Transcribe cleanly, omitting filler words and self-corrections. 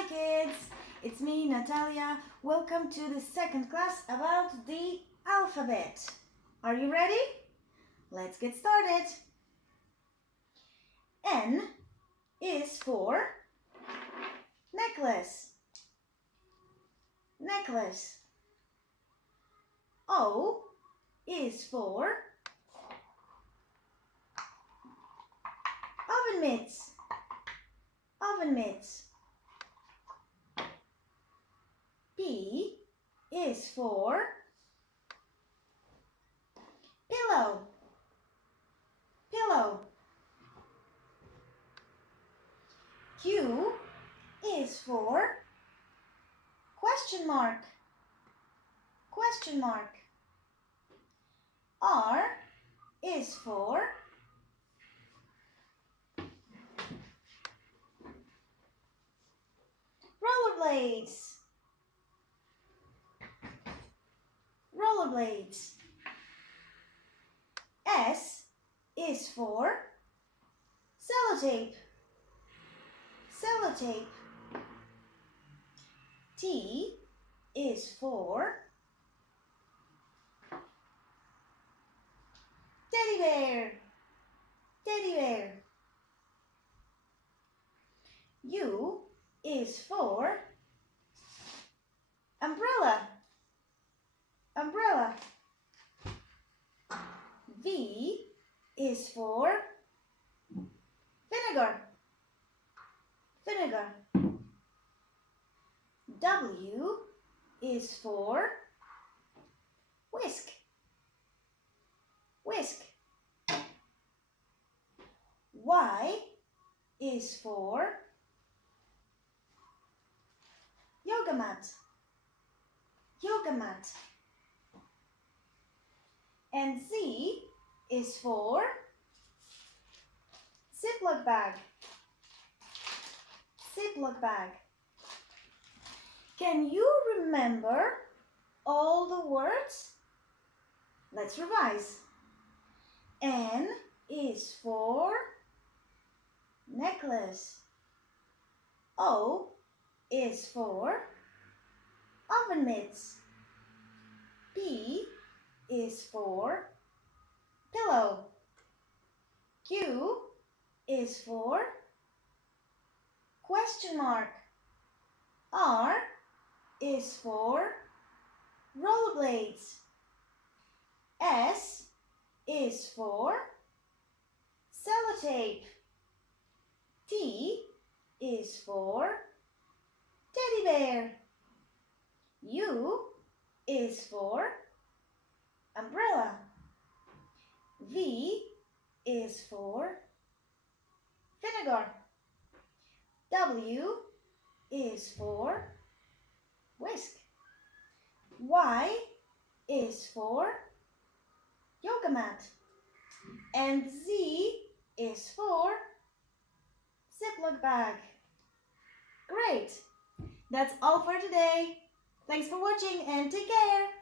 Hi kids, it's me Natalia. Welcome to the second class about the alphabet. Are you ready? Let's get started. N is for necklace. Necklace. O is for oven mitts. Oven mitts. P is for pillow. Pillow. Q is for question mark. Question mark. R is for rollerblades. Rollerblades. S is for sellotape. Sellotape. T is for teddy bear. Teddy bear. U is for umbrella. Umbrella. V is for vinegar. Vinegar. W is for whisk. Whisk. Y is for yoga mat. Yoga mat. And Z is for Ziploc bag. Ziploc bag. Can you remember all the words? Let's revise. N is for necklace. O is for oven mitts. P is for pillow. Q is for question mark. R is for rollerblades. S is for sellotape. T is for teddy bear. U is for umbrella. V is for vinegar. W is for whisk. Y is for yoga mat. And Z is for Ziploc bag. Great! That's all for today. Thanks for watching and take care!